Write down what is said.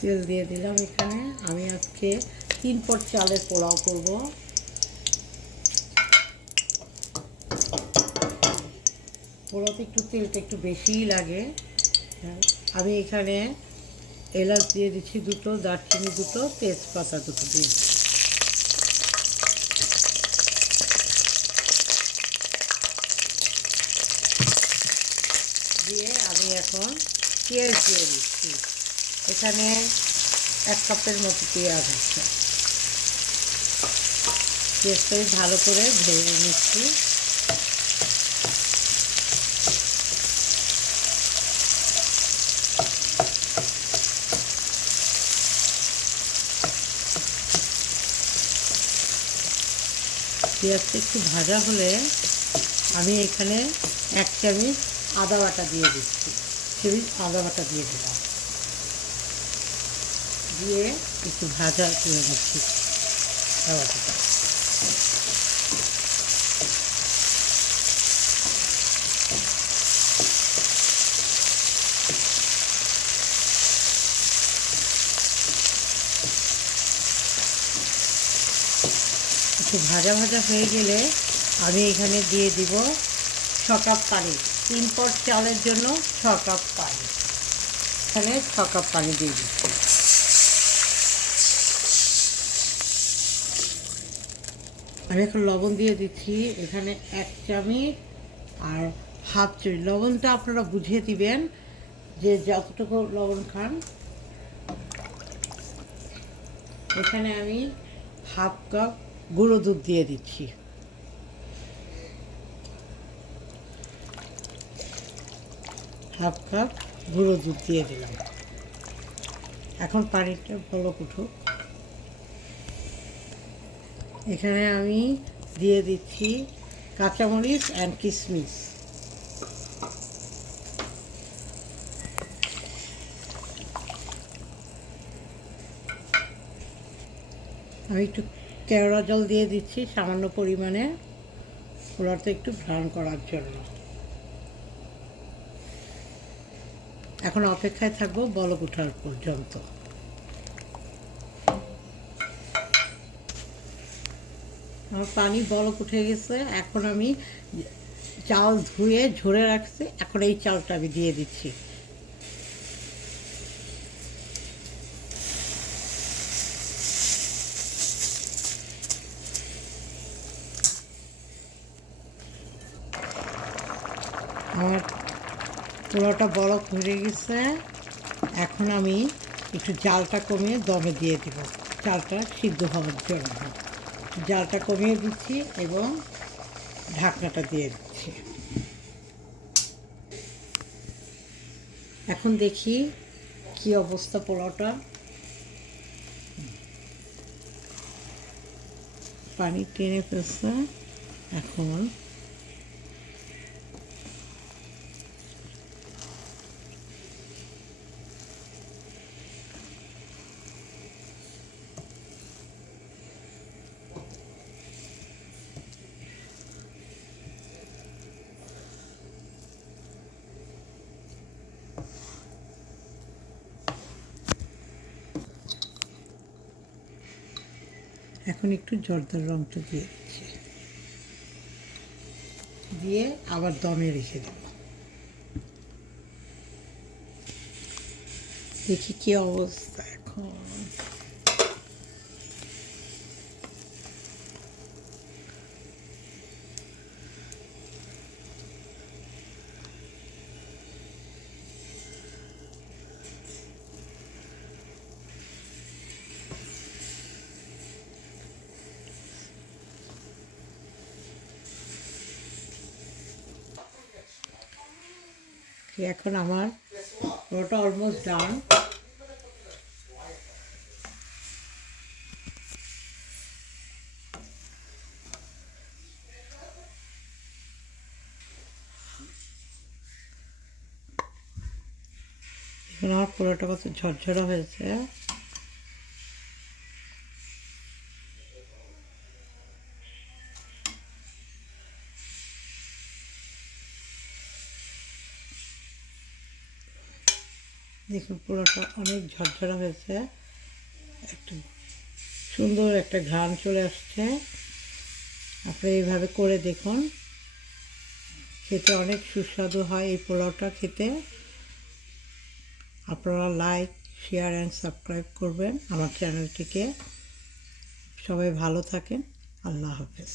তেল দিয়ে দিলাম। এখানে আমি আজকে 3 পট চালের পোলাও করব। পোলাওতে একটু তেলটা একটু বেশিই লাগে। আমি এখানে এলাচ দিয়ে দিচ্ছি 2টো, দারচিনি 2টো, তেজপাতা 2টো দিয়ে আমি এখন পেঁয়াজ দিয়ে দিচ্ছি। এখানে 1 কাপের মতো পেঁয়াজ আছে। পেঁয়াজটাকে ভালো করে ভেজে নিচ্ছি। পেঁয়াজটা একটু ভাজা হলে আমি এখানে 1 চামচ আদা বাটা দিয়ে দিচ্ছি। আদা বাটা দিয়ে দিলাম, দিয়ে একটু ভাজা করে নিচ্ছি আদা বাটাটা। একটু ভাজা ভাজা হয়ে গেলে আমি এখানে দিয়ে দিব 6 কাপ পানি। 3 পট চালের জন্য 6 কাপ পানি। এখানে 6 কাপ পানি দিয়ে দিচ্ছি। আমি এখন লবণ দিয়ে দিচ্ছি। এখানে 1 চামচ আর হাফ চামচ। লবণটা আপনারা বুঝিয়ে দিবেন যে যতটুকু লবণ খান। এখানে আমি হাফ কাপ গুঁড়ো দুধ দিয়ে দিচ্ছি। হাফ কাপ গুঁড়ো দুধ দিয়ে দিলাম। এখন পানিটা ভালো উঠুক। এখানে আমি দিয়ে দিচ্ছি কাঁচামরিচ অ্যান্ড কিশমিশ। আমি একটু কেওড়া জল দিয়ে দিচ্ছি সামান্য পরিমাণে, পোলাওটা একটু ব্রাউন করার জন্য। এখন অপেক্ষায় থাকবো বলক ওঠার পর্যন্ত। আমার পানি বলক উঠে গেছে। এখন আমি চাল ধুয়ে ঝরে রাখছি, এখন এই চালটা আমি দিয়ে দিচ্ছি। আমার পোলাওটা বলক হয়ে গেছে। এখন আমি একটু জালটা কমিয়ে দমে দিয়ে দিব, চালটা সিদ্ধ হওয়ার জন্য। জালটা কমিয়ে দিচ্ছি এবং ঢাকনাটা দিয়ে দিচ্ছি। এখন দেখি কি অবস্থা পোলাওটা। পানি টেনে ফেলছে। এখন একটু জর্দার রংটা দিয়ে দিচ্ছি, দিয়ে আবার দমে রেখে দেব। দেখি কি অবস্থা এখন। এখন আমার পুরোটা অলমোস্ট ডান। এখন আমার পুরোটা কত ঝরঝরা হয়েছে। দেখুন পোলাওটা অনেক ঝরঝরা হয়েছে, একটু সুন্দর একটা ঘ্রাণ চলে আসছে। আপনি এইভাবে করে দেখুন, খেতে অনেক সুস্বাদু হয় এই পোলাওটা খেতে। আপনারা লাইক, শেয়ার অ্যান্ড সাবস্ক্রাইব করবেন আমার চ্যানেলটিকে। সবাই ভালো থাকেন। আল্লাহ হাফেজ।